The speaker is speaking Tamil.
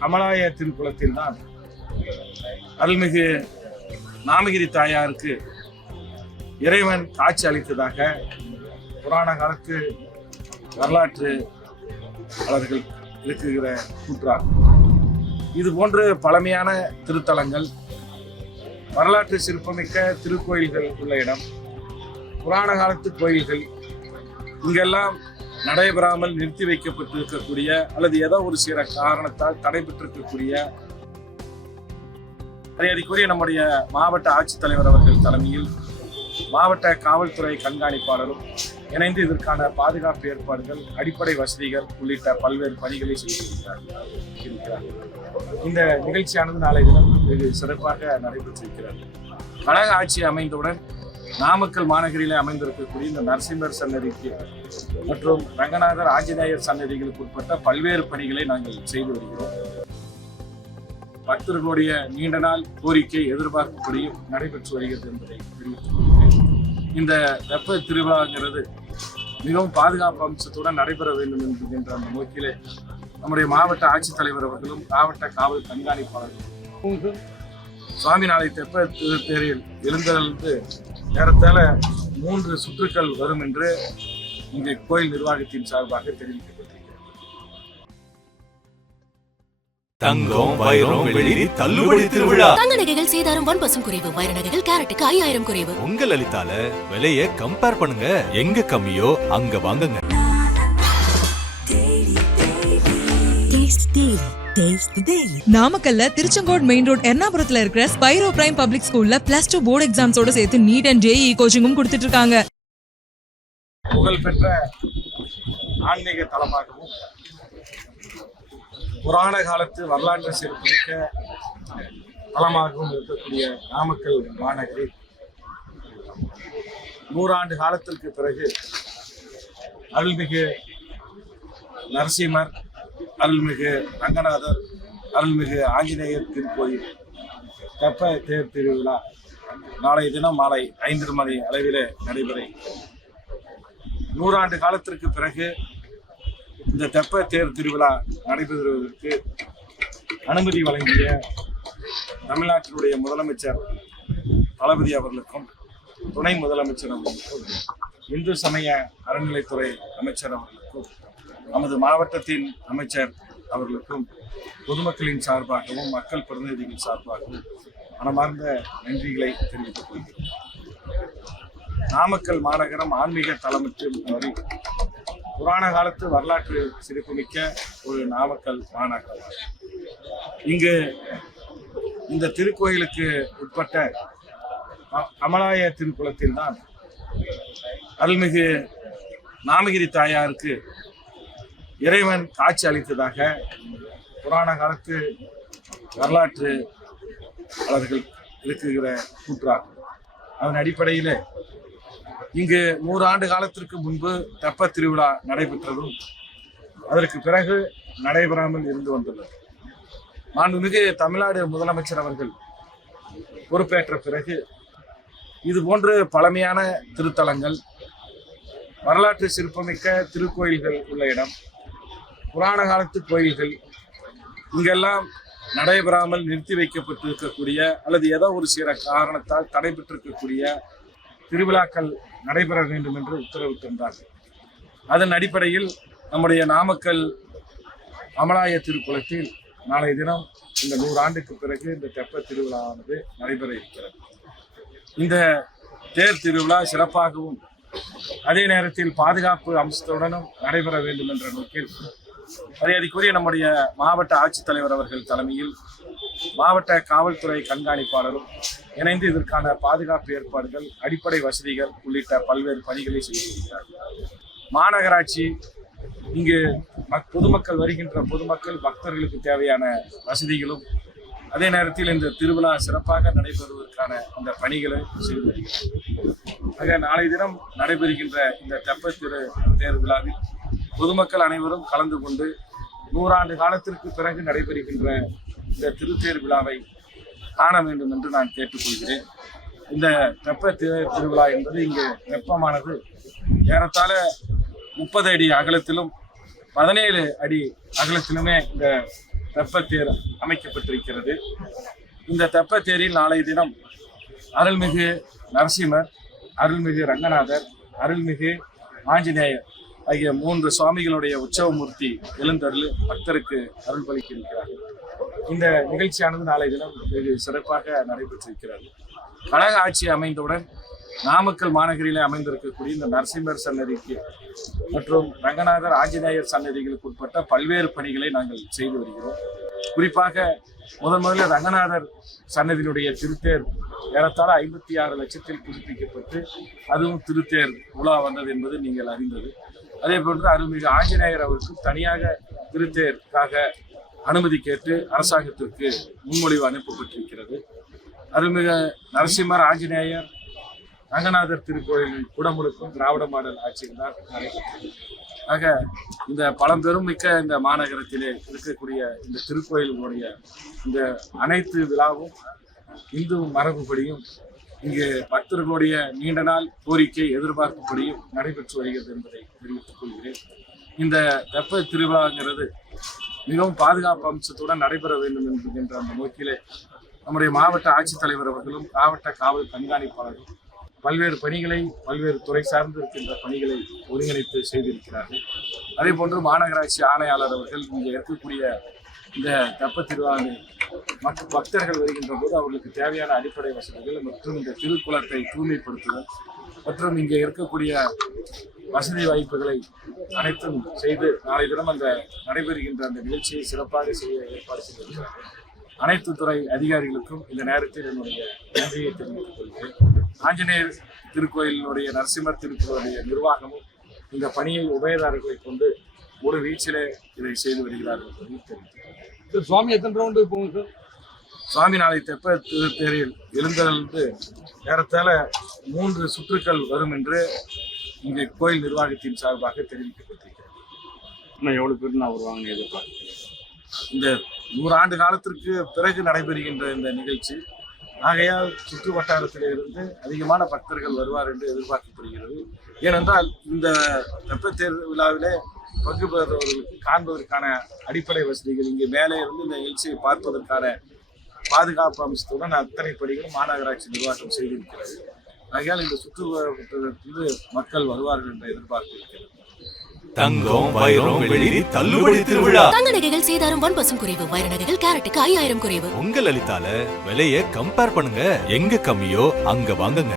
அமலாய திருக்குளத்தில் தான் அருள்மிகு நாமகிரி தாயாருக்கு இறைவன் காட்சி அளித்ததாக புராண காலத்து வரலாற்று அவர்கள் இருக்குகிற கூற்றாகும் இது போன்று பழமையான திருத்தலங்கள் வரலாற்று சிற்பமிக்க திருக்கோயில்கள் உள்ள இடம் புராண காலத்து கோயில்கள் இங்கெல்லாம் நடைபெறாமல் நிறுத்தி வைக்கப்பட்டிருக்கக்கூடிய அல்லது ஏதோ ஒரு சில காரணத்தால் தடைபெற்றிருக்கக்கூடிய மரியாதைக்குரிய நம்முடைய மாவட்ட ஆட்சித்தலைவர் அவர்கள் தலைமையில் மாவட்ட காவல்துறை கண்காணிப்பாளரும் இணைந்து இதற்கான பாதுகாப்பு ஏற்பாடுகள் அடிப்படை வசதிகள் உள்ளிட்ட பல்வேறு பணிகளை செய்திருக்கிறார்கள். இந்த நிகழ்ச்சியானது நாளை தினம் வெகு சிறப்பாக நடைபெற்றிருக்கிறது. கழக ஆட்சி அமைந்தவுடன் நாமக்கல் மாநகரிலே அமைந்திருக்கக்கூடிய இந்த நரசிம்மர் சன்னதிக்கு மற்றும் ரங்கநாதர் ஆஞ்சநேயர் சன்னதிகளுக்கு உட்பட்ட பல்வேறு பணிகளை நாங்கள் செய்து வருகிறோம். பக்தர்களுடைய நீண்ட நாள் கோரிக்கை எதிர்பார்க்கக்கூடிய நடைபெற்று வருகிறது என்பதை தெரிவித்துக் இந்த வெப்ப திருவிழாங்கிறது மிகவும் பாதுகாப்பு அம்சத்துடன் நடைபெற வேண்டும் என்கின்ற அந்த நோக்கிலே நம்முடைய மாவட்ட ஆட்சித்தலைவர் அவர்களும் மாவட்ட காவல் கண்காணிப்பாளர்களும் சுவாமிநாளை தெப்ப திருத்தேரில் எழுந்தருந்து ஏறத்தாழ மூன்று சுற்றுக்கள் வரும் என்று இங்கே கோயில் நிர்வாகத்தின் சார்பாக தெரிவிக்கப்பட்டிருக்கிறது. தங்கம் வைரம் வெள்ளி தள்ளுபடி திருவிழா. தங்க நகைகள் சேதாரம் ஒன் பர்சன்ட் குறைவு வைர நகைகள் கேரட்டுக்கு ஐயாயிரம் குறைவு. உங்க லலிதால விலைய கம்பேர் பண்ணுங்க. எங்க கம்மியோ அங்க வாங்குங்க. நாமக்கல்ல திருச்செங்கோடு மெயின் ரோட் எர்ணாபுரத்துல இருக்கிற ஸ்பைரோ பிரைம் பப்ளிக் ஸ்கூல்ல பிளஸ் டூ போர்டு எக்ஸாம்ஸோட சேர்த்து நீட் அண்ட் ஜேஇ கோச்சிங்கும் கொடுத்துட்டு இருக்காங்க. புகழ்பெற்ற ஆன்மீக தலமாகவும் புராண காலத்து வரலாற்று சிறப்புமிக்க தலமாகவும் இருக்கக்கூடிய நாமக்கல் மாநகரில் நூறாண்டு காலத்திற்கு பிறகு அருள்மிகு நரசிம்மர் அருள்மிகு ரங்கநாதர் அருள்மிகு ஆஞ்சநேயர் திருக்கோயில் தெப்ப தேர் திருவிழா நாளைய தினம் மாலை ஐந்து மணி அளவிலே நடைபெற நூறாண்டு காலத்திற்கு பிறகு இந்த தெப்ப தேர் திருவிழா நடைபெறுவதற்கு அனுமதி வழங்கிய தமிழ்நாட்டினுடைய முதலமைச்சர் தளபதி அவர்களுக்கும் துணை முதலமைச்சர் அவர்களுக்கும் இந்து சமய அறநிலைத்துறை அமைச்சர் அவர்களுக்கும் நமது மாவட்டத்தின் அமைச்சர் அவர்களுக்கும் பொதுமக்களின் சார்பாகவும் மக்கள் பிரதிநிதிகள் சார்பாகவும் மனமார்ந்த நன்றிகளை தெரிவித்துக் கொள்கிறேன். நாமக்கல் மாநகரம் ஆன்மீக தலமற்று மாறி புராண காலத்து வரலாற்று சிறப்புமிக்க ஒரு நாமக்கல் மாநகரம். இங்கு இந்த திருக்கோயிலுக்கு உட்பட்ட அ- அமலாய திருக்குளத்தில் தான் அருள்மிகு நாமகிரி தாயாருக்கு இறைவன் காட்சி அளித்ததாக புராண காலத்து வரலாற்று அவர்கள் இருக்குகிற கூற்றாகும். அதன் அடிப்படையில் இங்கு நூறு ஆண்டு காலத்திற்கு முன்பு தெப்ப திருவிழா நடைபெற்றதும் அதற்கு பிறகு நடைபெறாமல் இருந்து வந்துள்ளது மாண்புமிகு தமிழ்நாடு முதலமைச்சர் அவர்கள் பொறுப்பேற்ற பிறகு இது போன்று பழமையான திருத்தலங்கள் வரலாற்று சிற்பமிக்க திருக்கோயில்கள் உள்ள இடம் புராண காலத்து கோயில்கள் இங்கெல்லாம் நடைபெறாமல் நிறுத்தி வைக்கப்பட்டிருக்கக்கூடிய அல்லது ஏதோ ஒரு சில காரணத்தால் தடைபெற்றிருக்கக்கூடிய திருவிழாக்கள் நடைபெற வேண்டும் என்று உத்தரவிட்டிருந்தார்கள். அதன் அடிப்படையில் நம்முடைய நாமக்கல் அமலாய திருக்குளத்தில் நாளைய தினம் இந்த நூறு ஆண்டுக்கு பிறகு இந்த தெப்ப திருவிழாவானது நடைபெற இருக்கிறது. இந்த தேர் திருவிழா சிறப்பாகவும் அதே நேரத்தில் பாதுகாப்பு அம்சத்துடனும் நடைபெற வேண்டும் என்ற நோக்கில் மரியாதைக்குரிய நம்முடைய மாவட்ட ஆட்சித்தலைவர் அவர்கள் தலைமையில் மாவட்ட காவல்துறை கண்காணிப்பாளரும் இணைந்து இதற்கான பாதுகாப்பு ஏற்பாடுகள் அடிப்படை வசதிகள் உள்ளிட்ட பல்வேறு பணிகளை செய்திருக்கிறார்கள் மாநகராட்சி இங்கு மக்- பொதுமக்கள் வருகின்ற பொதுமக்கள் பக்தர்களுக்கு தேவையான வசதிகளும் அதே நேரத்தில் இந்த திருவிழா சிறப்பாக நடைபெறுவதற்கான அந்த பணிகளை செய்து வருகிறது ஆக நாளை தினம் நடைபெறுகின்ற இந்த தெப்பத்திரு தேர் விழாவில் பொதுமக்கள் அனைவரும் கலந்து கொண்டு நூறாண்டு காலத்திற்கு பிறகு நடைபெறுகின்ற இந்த திருத்தேர் விழாவை காண வேண்டும் என்று நான் கேட்டுக்கொள்கிறேன். இந்த தெப்ப திருவிழா என்பது இங்கு வெப்பமானது ஏறத்தாழ முப்பது அடி அகலத்திலும் பதினேழு அடி அகலத்திலுமே இந்த தெப்பத்தேர் அமைக்கப்பட்டிருக்கிறது. இந்த தெப்பத்தேரில் நாளைய தினம் அருள்மிகு நரசிம்மர் அருள்மிகு ரங்கநாதர் அருள்மிகு ஆஞ்சநேயர் ஆகிய மூன்று சுவாமிகளுடைய உற்சவமூர்த்தி எழுந்தருள் பக்தருக்கு அருள் இருக்கிறார்கள் இந்த நிகழ்ச்சியானது நாளை தினம் வெகு சிறப்பாக நடைபெற்றிருக்கிறது. கழக ஆட்சி அமைந்தவுடன் நாமக்கல் மாநகரிலே அமைந்திருக்கக்கூடிய இந்த நரசிம்மர் சன்னதிக்கு மற்றும் ரங்கநாதர் ஆஞ்சநேயர் சன்னதிகளுக்கு உட்பட்ட பல்வேறு பணிகளை நாங்கள் செய்து வருகிறோம். குறிப்பாக முதன் முதல்ல ரங்கநாதர் சன்னதியினுடைய திருத்தேர் ஏறத்தாழ ஐம்பத்தி ஆறு லட்சத்தில் புதுப்பிக்கப்பட்டு அதுவும் திருத்தேர் உலா வந்தது என்பது நீங்கள் அறிந்தது. அதே போன்று அருள்மிகு ஆஞ்சநேயர் அவருக்கு தனியாக திருத்தேருக்காக அனுமதி கேட்டு அரசாங்கத்திற்கு முன்மொழிவு அனுப்பப்பட்டிருக்கிறது. அருள்மிகு நரசிம்மர் ஆஞ்சநேயர் ரங்கநாதர் திருக்கோயிலில் குடமுழுக்கும் திராவிட மாடல் ஆட்சியில் தான் நடைபெற்றது. ஆக இந்த பழம்பெரும் மிக்க இந்த மாநகரத்திலே இருக்கக்கூடிய இந்த திருக்கோயிலுடைய இந்த அனைத்து விழாவும் இந்து மரபுபடியும் இங்கு பக்தர்களுடைய நீண்ட நாள் கோரிக்கை எதிர்பார்ப்புப்படியும் நடைபெற்று வருகிறது என்பதை தெரிவித்துக் கொள்கிறேன். இந்த வெப்ப திருவிழாங்கிறது மிகவும் பாதுகாப்பு அம்சத்துடன் நடைபெற வேண்டும் என்கின்ற அந்த நோக்கிலே நம்முடைய மாவட்ட ஆட்சித்தலைவர் அவர்களும் மாவட்ட காவல் கண்காணிப்பாளரும் பல்வேறு பணிகளை பல்வேறு துறை சார்ந்து இருக்கின்ற பணிகளை ஒருங்கிணைத்து செய்திருக்கிறார்கள். அதே போன்று மாநகராட்சி ஆணையாளர் அவர்கள் இங்கே இருக்கக்கூடிய இந்த தப்ப திருவிழாவில் மற்ற பக்தர்கள் வருகின்ற போது அவர்களுக்கு தேவையான அடிப்படை வசதிகள் மற்றும் இந்த திருக்குளத்தை தூய்மைப்படுத்துதல் மற்றும் இங்கே இருக்கக்கூடிய வசதி வாய்ப்புகளை அனைத்தும் செய்து நாளை தினம் அந்த நடைபெறுகின்ற அந்த நிகழ்ச்சியை சிறப்பாக செய்ய ஏற்பாடு செய்திருக்கிறார்கள் அனைத்து துறை அதிகாரிகளுக்கும் இந்த நேரத்தில் என்னுடைய நன்றியை தெரிவித்துக் கொள்கிறேன். ஆஞ்சநேயர் திருக்கோயிலினுடைய நரசிம்மர் திருக்கோயிலுடைய நிர்வாகமும் இந்த பணியை உபயதாரர்களை கொண்டு ஒரு வீச்சிலே இதை செய்து வருகிறார்கள் என்பதை தெரிவித்துக் சார் சுவாமி எத்தனை ரவுண்டு போகும் சார்? சுவாமி நாளை தெப்ப திருத்தேரில் எழுந்தருந்து ஏறத்தாழ மூன்று சுற்றுக்கள் வரும் என்று இங்கே கோயில் நிர்வாகத்தின் சார்பாக தெரிவிக்கப்பட்டிருக்கிறது. இன்னும் எவ்வளோ பேர் நான் வருவாங்கன்னு எதிர்பார்க்குறேன் இந்த நூறாண்டு காலத்திற்கு பிறகு நடைபெறுகின்ற இந்த நிகழ்ச்சி ஆகையால் சுற்று வட்டாரத்திலே இருந்து அதிகமான பக்தர்கள் வருவார் என்று எதிர்பார்க்கப்படுகிறது. ஏனென்றால் இந்த வெப்பத்தேர் விழாவிலே பங்கு பெறுபவர்களுக்கு காண்பதற்கான அடிப்படை வசதிகள். இங்கே மேலே இருந்து இந்த நிகழ்ச்சியை பார்ப்பதற்கான பாதுகாப்பு அம்சத்துடன் அத்தனை படிகளும் மாநகராட்சி நிர்வாகம் செய்திருக்கிறது. ஆகையால் இந்த சுற்று வட்டாரத்திலிருந்து மக்கள் வருவார்கள் என்ற எதிர்பார்ப்பு இருக்கிறது. தங்கம் வைரம் வெள்ளி தள்ளுபடி திருவிழா. தங்க நகைகள் சேதாரம் ஒன் பர்சன்ட் குறைவு. வைர நகைகள் கேரட்டுக்கு ஐயாயிரம் குறைவு. உங்க லலிதால விலைய கம்பேர் பண்ணுங்க. எங்க கம்மியோ அங்க வாங்குங்க.